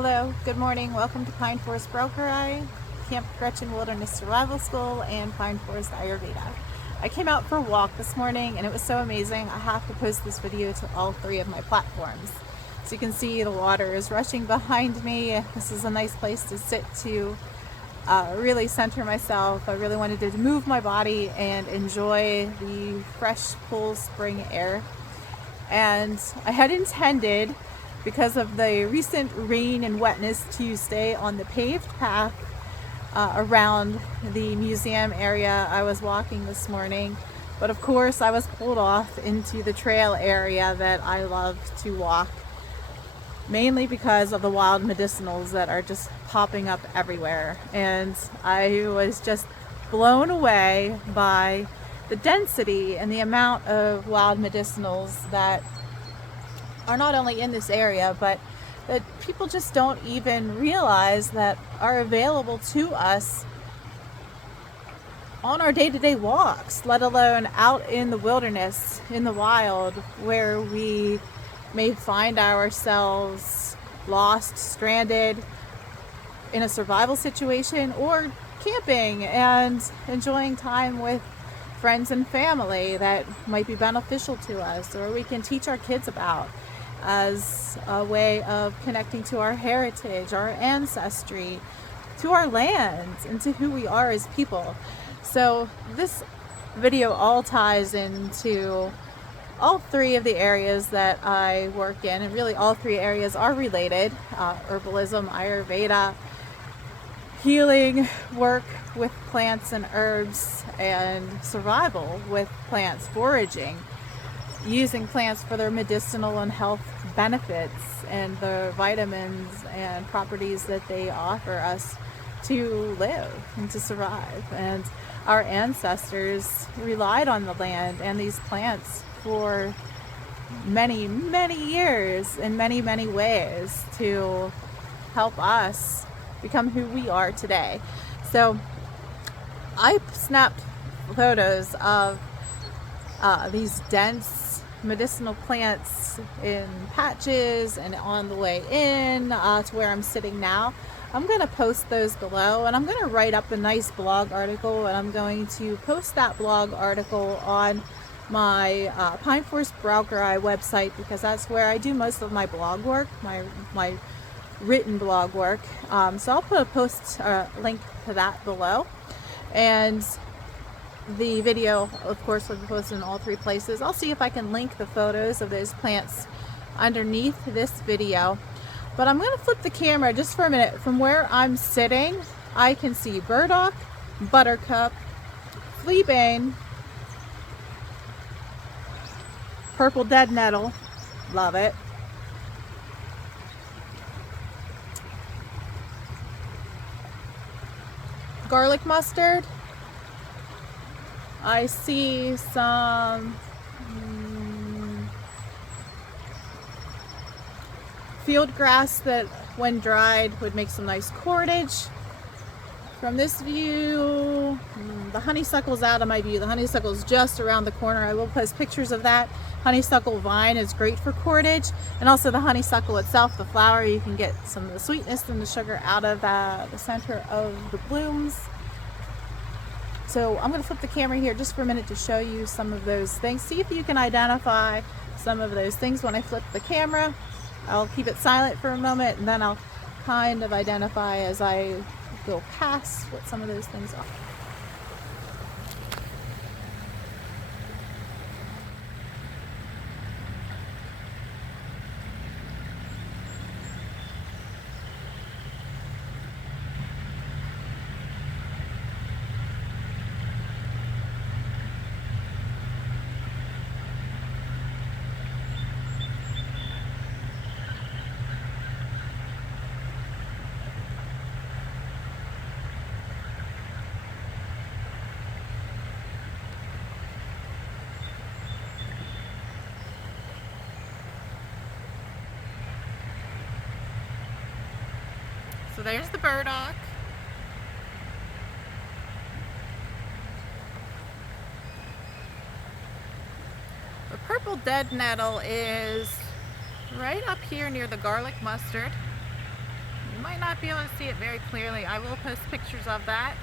Hello, good morning. Welcome to Pine Forest Broker Eye, Camp Gretchen Wilderness Survival School, and Pine Forest Ayurveda. I came out for a walk this morning and it was so amazing. I have to post this video to all three of my platforms. So you can see the water is rushing behind me. This is a nice place to sit to really center myself. I really wanted to move my body and enjoy the fresh, cool spring air. And I had intended, because of the recent rain and wetness, to stay on the paved path around the museum area I was walking this morning. But of course I was pulled off into the trail area that I love to walk, mainly because of the wild medicinals that are just popping up everywhere. And I was just blown away by the density and the amount of wild medicinals that are not only in this area, but that people just don't even realize that are available to us on our day-to-day walks, let alone out in the wilderness, in the wild, where we may find ourselves lost, stranded in a survival situation, or camping and enjoying time with friends and family that might be beneficial to us, or we can teach our kids about as a way of connecting to our heritage, our ancestry, to our land, and to who we are as people. So this video all ties into all three of the areas that I work in, and really all three areas are related: herbalism, Ayurveda, healing work with plants and herbs, and survival with plants, foraging, using plants for their medicinal and health benefits and the vitamins and properties that they offer us to live and to survive. And our ancestors relied on the land and these plants for many, many years in many, many ways to help us become who we are today. So I snapped photos of these dense medicinal plants in patches and on the way in to where I'm sitting now. I'm going to post those below, and I'm going to write up a nice blog article, and I'm going to post that blog article on my Pine Forest Broker Eye website, because that's where I do most of my blog work, my written blog work. So I'll put a link to that below, and the video, of course, will be posted in all three places. I'll see if I can link the photos of those plants underneath this video. But I'm going to flip the camera just for a minute. From where I'm sitting, I can see burdock, buttercup, fleabane, purple dead nettle, love it, garlic mustard. I see some field grass that, when dried, would make some nice cordage. From this view, the honeysuckle's out of my view. The honeysuckle's just around the corner. I will post pictures of that. Honeysuckle vine is great for cordage, and also the honeysuckle itself, the flower. You can get some of the sweetness and the sugar out of the center of the blooms. So I'm going to flip the camera here just for a minute to show you some of those things. See if you can identify some of those things when I flip the camera. I'll keep it silent for a moment, and then I'll kind of identify as I go past what some of those things are. So there's the burdock. The purple dead nettle is right up here near the garlic mustard. You might not be able to see it very clearly. I will post pictures of that.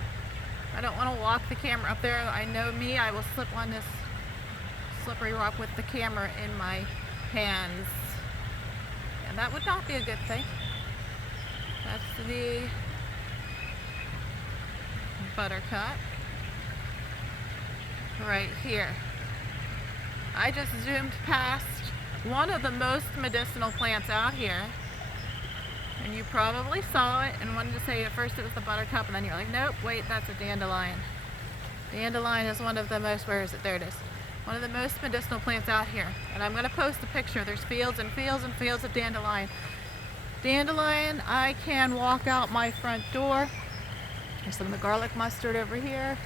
I don't want to walk the camera up there. I know me, I will slip on this slippery rock with the camera in my hands. And that would not be a good thing. That's the buttercup right here. I just zoomed past one of the most medicinal plants out here, and you probably saw it and wanted to say at first it was the buttercup, and then you're like, nope, wait, that's a dandelion. Dandelion is one of the most, where is it? There it is. One of the most medicinal plants out here. And I'm going to post a picture. There's fields and fields and fields of dandelion. Dandelion, I can walk out my front door. There's some of the garlic mustard over here.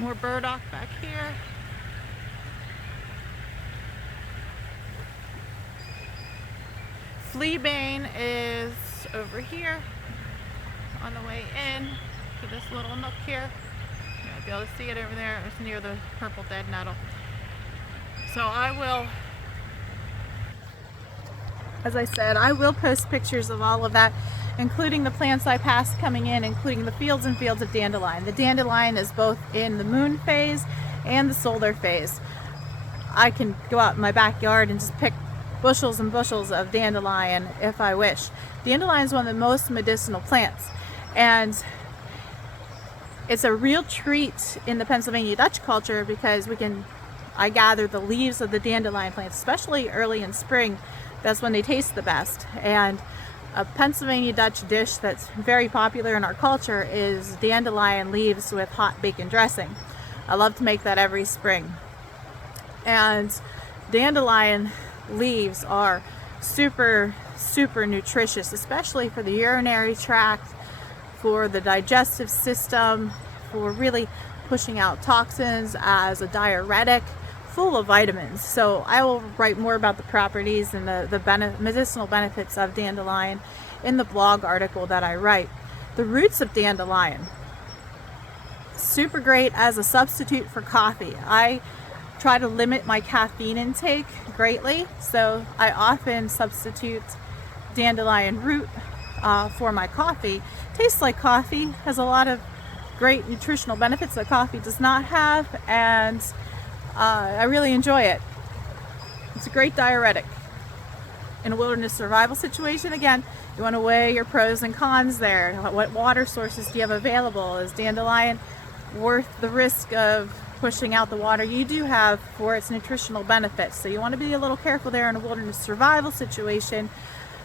More burdock back here. Fleabane is over here on the way in to this little nook here. You might be able to see it over there. It's near the purple dead nettle. So I will, as I said, I will post pictures of all of that, including the plants I passed coming in, including the fields and fields of dandelion. The dandelion is both in the moon phase and the solar phase. I can go out in my backyard and just pick bushels and bushels of dandelion if I wish. Dandelion is one of the most medicinal plants, and it's a real treat in the Pennsylvania Dutch culture because I gather the leaves of the dandelion plants, especially early in spring. That's when they taste the best. And a Pennsylvania Dutch dish that's very popular in our culture is dandelion leaves with hot bacon dressing. I love to make that every spring. And dandelion leaves are super nutritious, especially for the urinary tract, for the digestive system, for really pushing out toxins as a diuretic, full of vitamins. So I will write more about the properties and the medicinal benefits of dandelion in the blog article that I write. The roots of dandelion, super great as a substitute for coffee. I try to limit my caffeine intake greatly, so I often substitute dandelion root for my coffee. Tastes like coffee, has a lot of great nutritional benefits that coffee does not have, and I really enjoy it. It's a great diuretic. In a wilderness survival situation, again, you want to weigh your pros and cons there. What water sources do you have available? Is dandelion worth the risk of pushing out the water you do have for its nutritional benefits? So you want to be a little careful there in a wilderness survival situation.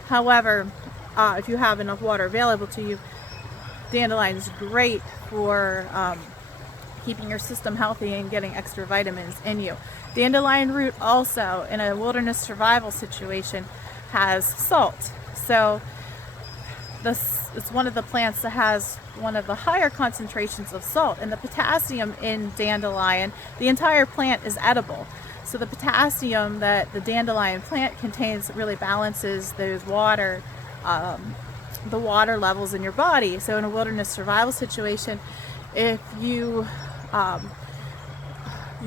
However, if you have enough water available to you, dandelion is great for keeping your system healthy and getting extra vitamins in you. Dandelion root also, in a wilderness survival situation, has salt. So it's one of the plants that has one of the higher concentrations of salt, and the potassium in dandelion, the entire plant is edible. So the potassium that the dandelion plant contains really balances those the water levels in your body. So in a wilderness survival situation, if your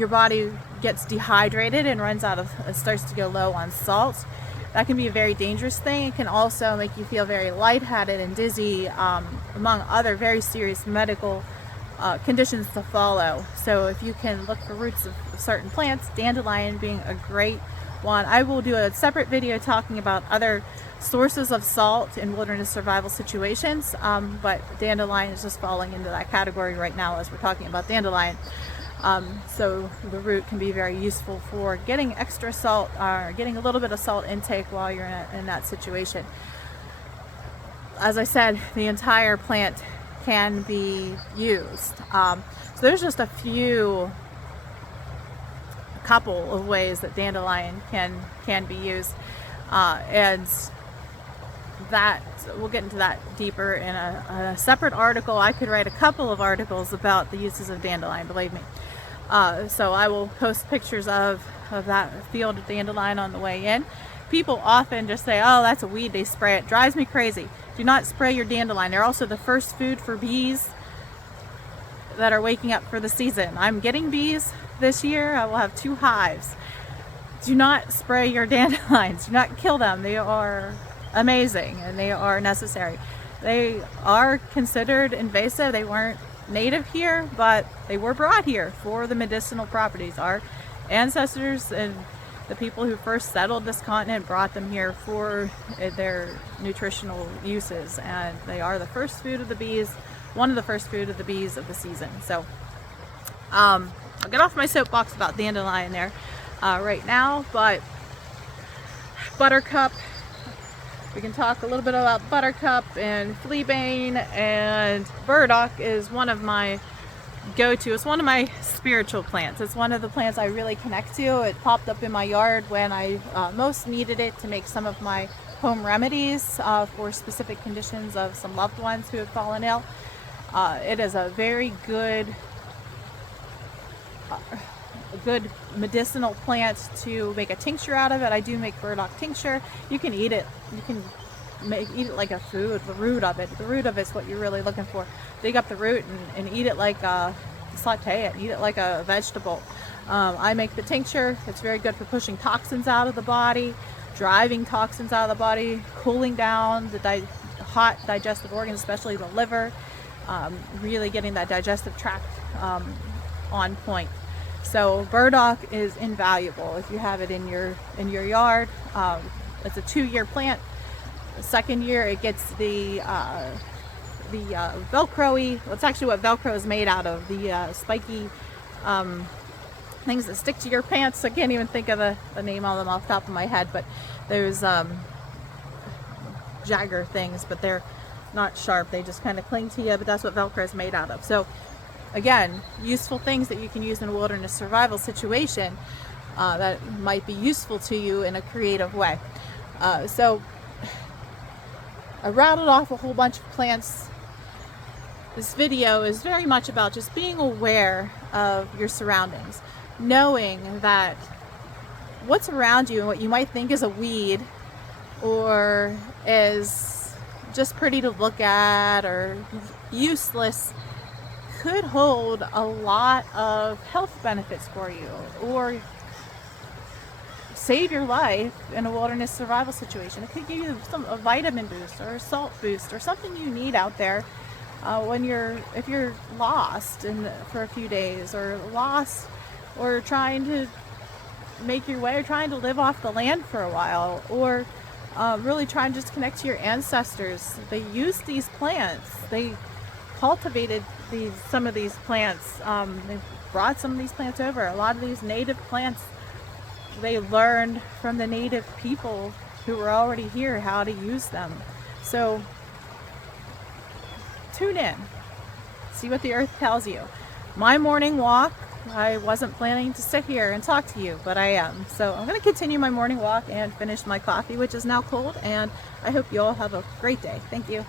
body gets dehydrated and starts to go low on salt, that can be a very dangerous thing. It can also make you feel very lightheaded and dizzy, among other very serious medical conditions to follow. So if you can look for roots of certain plants, dandelion being a great one. I will do a separate video talking about other sources of salt in wilderness survival situations, but dandelion is just falling into that category right now as we're talking about dandelion. So the root can be very useful for getting extra salt or getting a little bit of salt intake while you're in that situation. As I said, the entire plant can be used. So there's just a couple of ways that dandelion can be used, and that we'll get into that deeper in a separate article. I could write a couple of articles about the uses of dandelion, believe me. So I will post pictures of that field of dandelion on the way in. People often just say, oh, that's a weed, they spray it. Drives me crazy. Do not spray your dandelion. They're also the first food for bees that are waking up for the season. I'm getting bees this year. I will have 2 hives. do not spray your dandelions. Do not kill them. They are amazing and they are necessary. They are considered invasive. They weren't native here, but they were brought here for the medicinal properties. Our ancestors and the people who first settled this continent brought them here for their nutritional uses, and they are the first food of the bees, one of the first food of the bees of the season. So I'll get off my soapbox about dandelion there right now, but buttercup, we can talk a little bit about buttercup and fleabane, and burdock is one of my go-to. It's one of my spiritual plants. It's one of the plants I really connect to. It popped up in my yard when I most needed it to make some of my home remedies for specific conditions of some loved ones who have fallen ill. It is a very good medicinal plant to make a tincture out of it. I do make burdock tincture. You can eat it. You can eat it like a food. The root of it. The root of it's what you're really looking for. Dig up the root and eat it like saute it. Eat it like a vegetable. I make the tincture. It's very good for pushing toxins out of the body, driving toxins out of the body, cooling down the hot digestive organs, especially the liver. Really getting that digestive tract on point. So burdock is invaluable if you have it in your yard. It's a 2-year plant. The second year it gets the Velcro-y. Well, it's actually what Velcro is made out of. The spiky things that stick to your pants. I can't even think of the name of them off the top of my head, but those jagger things, but they're not sharp. They just kind of cling to you, but that's what Velcro is made out of. So again, useful things that you can use in a wilderness survival situation that might be useful to you in a creative way. So I rattled off a whole bunch of plants. This video is very much about just being aware of your surroundings, knowing that what's around you and what you might think is a weed or is just pretty to look at or useless could hold a lot of health benefits for you or save your life in a wilderness survival situation. It could give you a vitamin boost or a salt boost or something you need out there if you're lost for a few days, or lost or trying to make your way, or trying to live off the land for a while, or really trying to just connect to your ancestors. They used these plants. They cultivated some of these plants. They brought some of these plants over. A lot of these native plants, they learned from the native people who were already here how to use them. So tune in, see what the earth tells you. My morning walk, I wasn't planning to sit here and talk to you, but I am. So I'm going to continue my morning walk and finish my coffee, which is now cold, and I hope you all have a great day. Thank you.